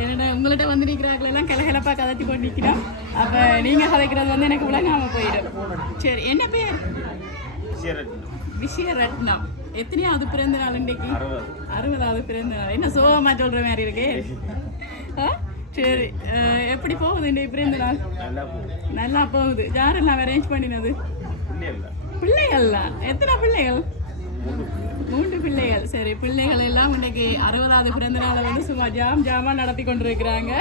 என்னடா உங்கள்கிட்ட வந்து நிற்கிறார்கள் எல்லாம் கலகலப்பாக கதைச்சி கொண்டு நிற்கிறோம். அப்போ நீங்கள் கதைக்கிறது வந்து எனக்கு விளங்காமல் போயிடும். சரி, என்ன பேர்? விஷயரத்னம். எத்தனையாவது பிறந்த நாள் இன்றைக்கு? 60வது பிறந்த நாள். என்ன சோகமாக சொல்கிற மாதிரி இருக்கு? சரி, எப்படி போகுது இன்றைக்கு பிறந்த நாள்? நல்லா போகுது. யாரெல்லாம் அரேஞ்ச் பண்ணினது? பிள்ளைகள்லாம். எத்தனை பிள்ளைகள்? 3 பிள்ளைகள். சரி, பிள்ளைகள் எல்லாம் இன்றைக்கு 60வது பிறந்த நாளை வந்து சும்மா ஜாமாக நடத்தி கொண்டு இருக்கிறாங்க.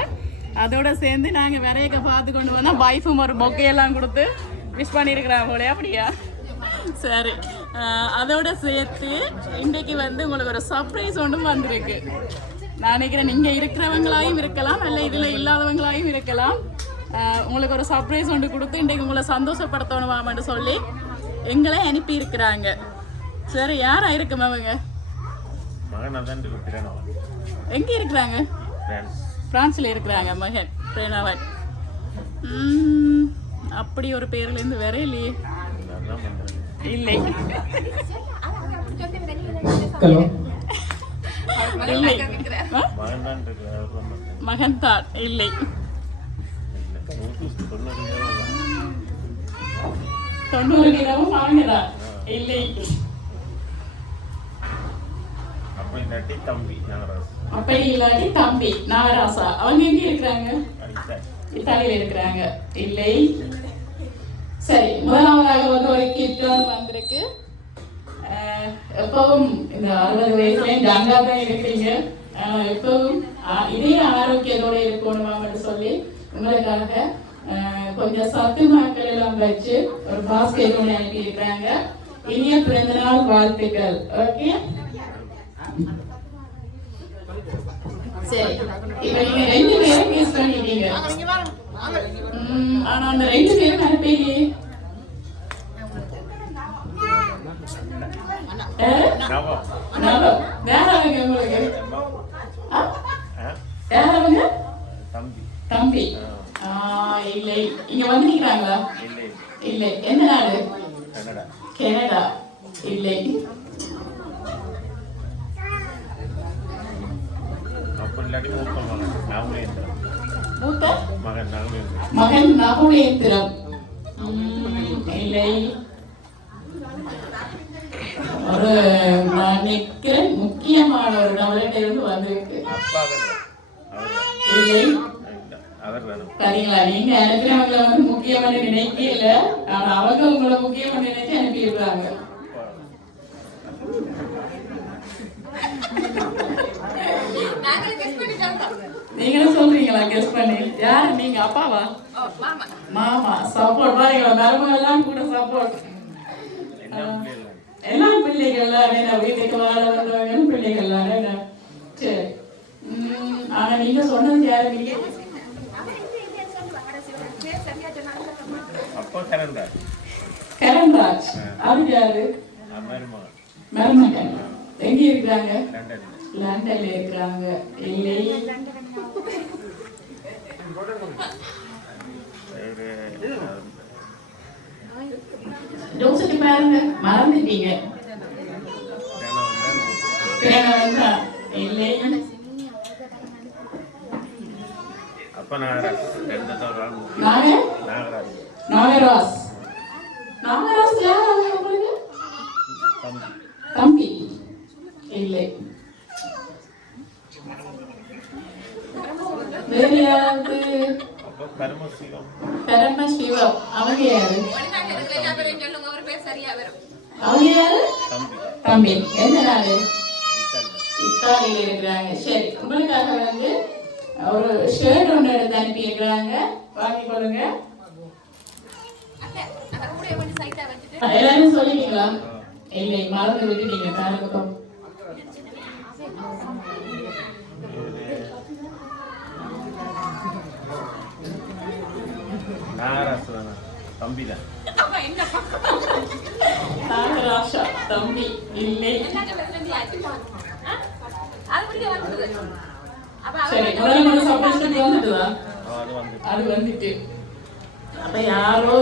அதோட சேர்ந்து நாங்கள் விரையக்க பார்த்து கொண்டு வந்தோம். வைஃபும் ஒரு பொக்கையெல்லாம் கொடுத்து விஷ் பண்ணியிருக்கிறாங்க போலே. அப்படியா? சரி, அதோட சேர்த்து இன்றைக்கு வந்து உங்களுக்கு ஒரு சர்ப்ரைஸ் ஒன்றும் வந்திருக்கு. நான் நினைக்கிறேன் நீங்கள் இருக்கிறவங்களாயும் இருக்கலாம், இல்லை இதில் இல்லாதவங்களாயும் இருக்கலாம். உங்களுக்கு ஒரு சர்ப்ரைஸ் ஒன்று கொடுத்து இன்றைக்கு உங்களை சந்தோஷப்படுத்தணுமான்னு சொல்லி எங்களை அனுப்பி இருக்கிறாங்க. சரி, யாரா இருக்கும் அவங்க? எங்கே இருக்கிறாங்க? பிரான்ஸில் இருக்கிறாங்க. மகன் பிரணவன். அப்படி ஒரு பேர்லேருந்து வேற இல்லையே. இல்லை இல்லை, மகன் தான். இல்லை, 90 கிராமும் வாங்குறா. இல்லை, அப்படி இல்லாட்டி தம்பி நாகராசா. அவங்க எங்க இருக்கிறாங்க? இத்தாலியில இருக்கிறாங்க. இல்லை. சரி, முதலாவதாக வந்து ஒரு கிட் வந்திருக்கு. எப்பவும் இந்த 60 வயசுல ஜங்காதான் இருக்கிறீங்க. எப்பவும் இதே ஆரோக்கியத்தோட இருக்கணுமான்னு சொல்லி உங்களுக்காக கொஞ்சம் சத்து மாக்கள் எல்லாம் வச்சு ஒரு பாஸ்கெட் ஒன்று அனுப்பி இருக்கிறாங்க. இனிய பிறந்த நாள் வாழ்த்துக்கள். ஓகே, சரி. இப்ப நீங்க 2 பேரும் மிஸ் பண்ணிட்டீங்க. ஆனா அந்த 2 பேரும் அனுப்பலையே. வேறவங்க உங்களுக்கு? வேறவங்க? தம்பி. இல்லை. இங்க வந்துருக்காங்களா? இல்லை. எந்த நாடு? கனடா. இல்லை. மகன் நகுலேந்திரம். இல்லை. ஒரு நினைக்கிறேன் முக்கியமான ஒரு நம்மள்கிட்ட இருந்து வந்திருக்கு. இல்லை. சரிங்களா? நீங்க அனுப்பினவங்களை வந்து முக்கியமான நினைக்கல, ஆனா அவங்க உங்களை முக்கியமான நினைச்சு அனுப்பி இருக்காங்க. நீங்களும் சொல்றீங்களா? கெஸ் பண்ணி. யாரு நீங்க? அப்பாவா? மாமா. சப்போர்ட் பாருங்களா, மருமகள் எல்லாம் கூட சப்போர்ட். எல்லாம் பிள்ளைகள் வீட்டுக்கு வாழ வந்தவங்க பிள்ளைகள். சரி, ஆனா நீங்க சொன்னது யாரு? நீங்க கரண்ராஜ். அது யாரு? மருமகன். எங்க இருக்கிறாங்க? லண்டன்ல இருக்கிறாங்க. இல்லை. யோசிச்சு பாருங்க, மறந்துட்டீங்க. இல்லை. நாகராஜ். நாகராஜ் யாரு உங்களுக்கு? தம்பி. இல்லை. வேற யாரு? பரமசிவம். அவங்க யாரு? அவங்க யாரு? தம்பி. எந்த நாடு? இத்தாலியில இருக்கிறாங்க. சரி, உங்களுக்காக வந்து ஒரு ஷர்ட் ஒன்று எடுத்து அனுப்பி இருக்கிறாங்க. வாங்கி கொடுங்க. எல்லாரும் சொல்லிட்டீங்களா? இல்லை, மறந்து விட்டுட்டீங்க. பாருங்க, நாகராஜா தம்பி. இல்லை. சரி, அது வந்துட்டு அப்ப யாரோ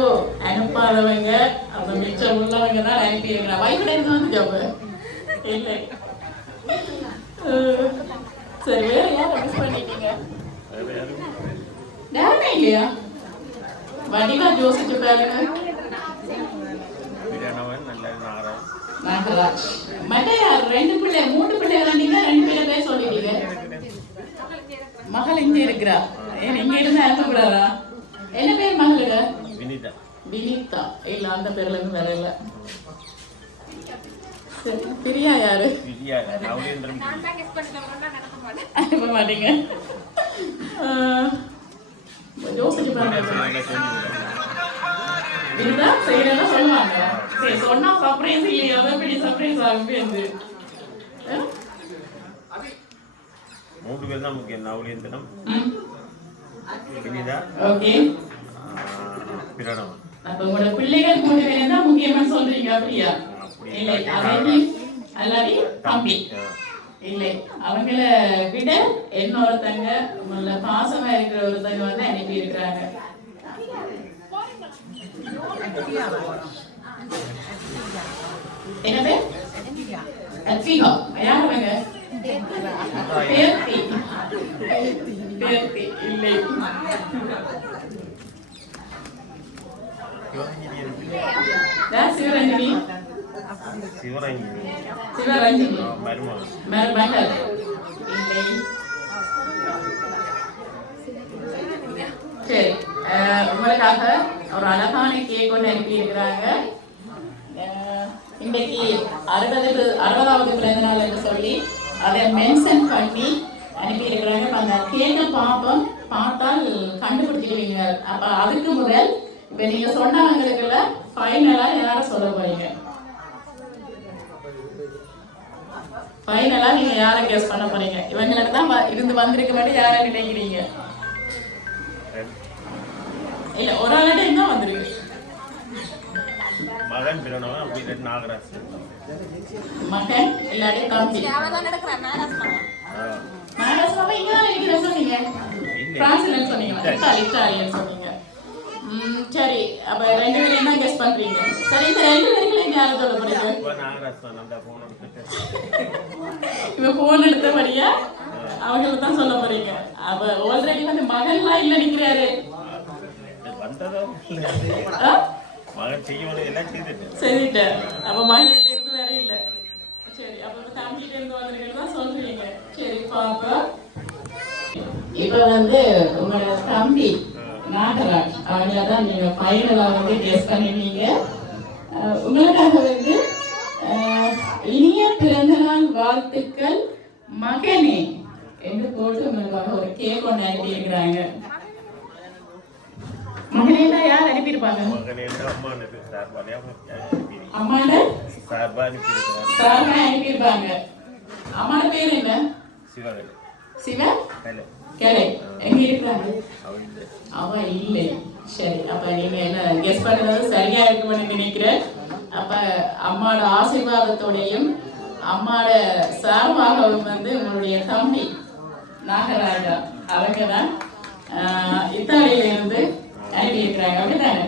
அனுப்பாதவங்க அப்ப மிச்சம் உள்ளவங்க தான் அனுப்பி இருக்கிறாங்க. வைஃபை வந்து ஜாப் இல்லை. சரி வேற யாரை மிஸ் பண்ணிட்டீங்க? யாருமே இல்லையா? வடிவா யோசிச்சு பாருங்க. நாகராஜ் மற்ற ரெண்டு பிள்ளை 3 பிள்ளைகள் நீங்க 2 பேரை பேர் சொல்லிட்டீங்க. மகள் இங்க இருக்கிறா. இங்க இருந்து அனுப்பக்கூடாதா? என்ன பேர் மகளுக்கு? வினிதா. வினிதா இல்ல அந்த பேர்ல இருந்து வேற இல்ல. பிரியா யாரு? பிரியா நவலேந்திரன். இப்ப மாட்டீங்க. யோசிச்சு பாருங்க. வினிதா செய்யறதா சொல்லுவாங்க. சரி சொன்னா சர்ப்ரைஸ் இல்லையா? அதை எப்படி சர்ப்ரைஸ் ஆகுது? 3 பேர் தான் முக்கியம். நவலேந்திரம், வினிதா, ஓகே, பிரணவன். அப்ப உங்களோட பிள்ளைகள் 3 பேர் தான் முக்கியமா சொல்றீங்க அப்படியா? இல்லை அதாவது அல்லாடி தம்பி இல்லை அவங்கள விட இன்னொருத்தங்க நல்ல பாசமா இருக்கிற ஒருத்தங்க வந்து அனுப்பி இருக்கிறாங்க. என்ன பேர்? அத்விகா. யார் அவங்க? பேர்த்தி. பேர்த்தி இல்லை. சிவரஞ்சனி. சிவரஞ்சனி மருமகள் இல்லை. சரி உங்களுக்காக ஒரு அழகான கேக் ஒன்று அனுப்பி இருக்கிறாங்க. இன்றைக்கு 60வது பிறந்த நாள் என்று சொல்லி அதை மென்ஷன் பண்ணி அனுப்பி இருக்கிறாங்க. அந்த கேக்கை பார்த்தால் கண்டுபிடிச்சிடுவீங்க. அப்ப அதுக்கு முதல் இப்ப நீங்க சொன்னவங்களுக்குள்ள ஃபைனலா யார சொல்ல போறீங்க? ஃபைனலா நீங்க யாரை கெஸ் பண்ண போறீங்க? இவங்களுக்கு தான் இருந்து வந்திருக்க மட்டும் யாரை நினைக்கிறீங்க? இல்ல ஒரு ஆளுடைய தான் வந்திருக்கு. மகன் பிறனவன் அப்படி நாகராஜ். மகன் இல்லாட்டி தம்பி. நாகராஜ் மாமா இங்க தான் இருக்கிற சொன்னீங்க. பிரான்ஸ்ல சொன்னீங்க. இத்தாலியன் சொன்னீங்க. சரி அப்ப 2 பேரும் என்ன கெஸ் பண்றீங்க? சரி இந்த 2 பேருக்கு நீங்க யாரை சொல்ல போறீங்க? நாகராஜ் தான். அந்த போன் எடுத்துட்டு இவ போன் எடுத்தபடியா அவங்களுக்கு தான் சொல்ல போறீங்க. அப்ப ஆல்ரெடி வந்து மகன்லாம் இல்ல நிக்கிறாரு. வந்ததோ மகன் செய்யணும் எல்லாம் செய்துட்டு அப்ப மகன்கிட்ட இருந்து வேற இல்ல. சரி அப்ப ஃபேமிலிட்ட இருந்து வந்திருக்கேன்னு தான் சொல்றீங்க. சரி பாப்பா இப்ப வந்து உங்களோட தம்பி நாகராஜ் அவங்கள தான் நீங்க ஃபைனலா வந்து கெஸ் பண்ணிருக்கீங்க. உங்களுக்காக வந்து இனிய பிறந்தநாள் வாழ்த்துக்கள் மகனே என்று போட்டு உங்களுக்காக ஒரு கேக் ஒன்று அனுப்பி இருக்கிறாங்க. மகனேண்டா யார் அனுப்பியிருப்பாங்க? அம்மாண்ட சார்பா அனுப்பியிருப்பாங்க. அம்மாட பேர் என்ன? சிவகலை. எங்க இருக்கிறாங்க? அவ இல்லை. சரி அப்ப நீங்க என்ன கெஸ் பண்றது சரியா இருக்கும்னு நினைக்கிறேன். அப்ப அம்மாட ஆசீர்வாதத்தோடையும் அம்மாட சார்பாகவும் வந்து உங்களுடைய தம்பி நாகராஜா அவங்க தான் இத்தாலியில இருந்து அனுப்பி இருக்கிறாங்க. அப்படித்தானே?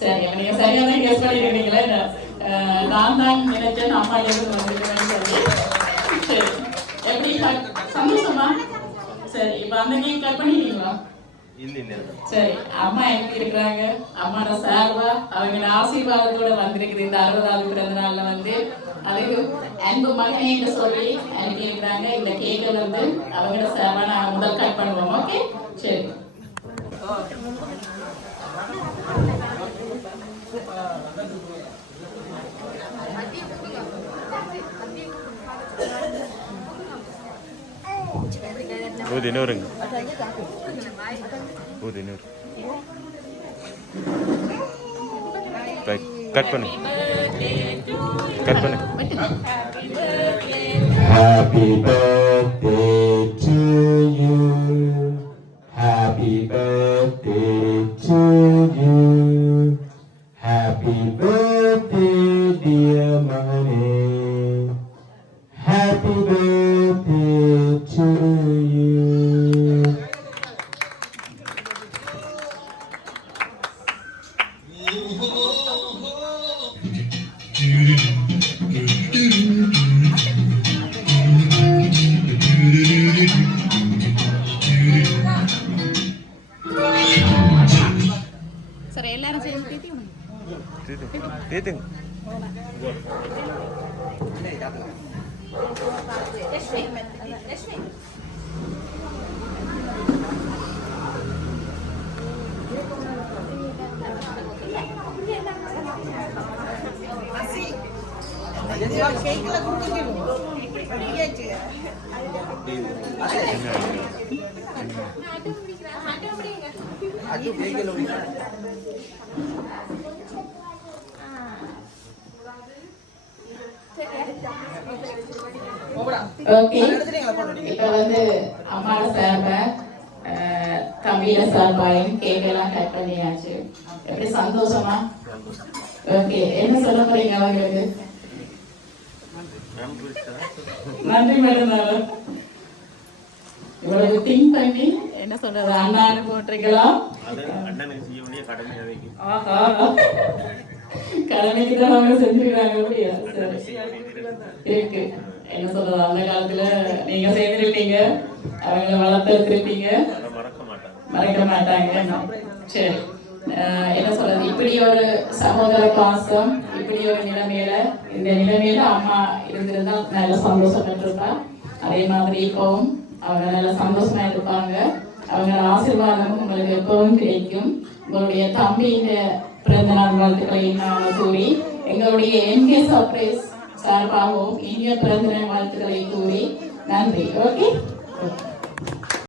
சரி அப்ப நீங்க சரியா தான் கெஸ் பண்ணிருக்கீங்களா? நான் தான் நினைச்சேன் அம்மா இருந்து வந்துருக்கேன்னு சொல்லி. சரி எப்படி சந்தோஷமா? சரி இப்ப அந்த கேக் கட் பண்ணிட்டீங்களா? சரி அம்மா எப்படி இருக்கிறாங்க? அம்மாட சார்பா அவங்க ஆசீர்வாதத்தோட வந்திருக்குது இந்த 60வது பிறந்த நாள்ல வந்து அதுக்கு அன்பு மகனேன்னு சொல்லி அனுப்பி இருக்கிறாங்க. இந்த கேக்கை வந்து அவங்களோட சார்பா நான் முதல் கட் பண்ணுவோம். ஓகே சரி. dinner. Right. Cut பண்ணு. Happy birthday to you. Happy birthday to you. Happy birthday dear Mane. Happy birthday to you. ஒருத்தர் எல்லாரும் சேர்ந்து தீத்தி விடுங்க. தீத்துங்க. ஓகே, இப்ப வந்து அம்மாவோட சார்பா தம்பியில சார்பாயும் கேக் எல்லாம் கட் பண்ணியாச்சு. எப்படி சந்தோஷமா? ஓகே, என்ன சொல்ல போறீங்க அவங்களுக்கு? நன்றி மேடம். இவ்வளவு திங்க் பண்ணி என்ன சொல்றது அண்ணான்னு போட்டிருக்கீங்களா? ஆஹா, கடமைக்கு தான் அவங்க செஞ்சுக்கிறாங்க. அப்படியா? இருக்கு. என்ன சொல்றது, அந்த காலத்துல நீங்க செய்திருப்பீங்க, அவங்கள வளர்த்திருப்பீங்க, மறக்க மாட்டாங்க. சரி, என்ன சொல்றது, இப்படி ஒரு சகோதர பாசம், இப்படி ஒரு நிலைமையில, இந்த நிலைமையில அம்மா இருந்திருந்தா நல்ல சந்தோஷப்பட்டிருப்பா. அதே மாதிரி இப்பவும் அவங்க நல்ல சந்தோஷமா இருப்பாங்க. அவங்க ஆசீர்வாதமும் உங்களுக்கு எப்பவும் கிடைக்கும். உங்களுடைய தம்பியின் பிறந்த நாள் வாழ்த்துக்களை நான் கூறி, எங்களுடைய எம்கே சர்ப்ரைஸ் சார்பாகவும் இனிய பிறந்த நாள் வாழ்த்துக்களை கூறி நன்றி. ஓகே.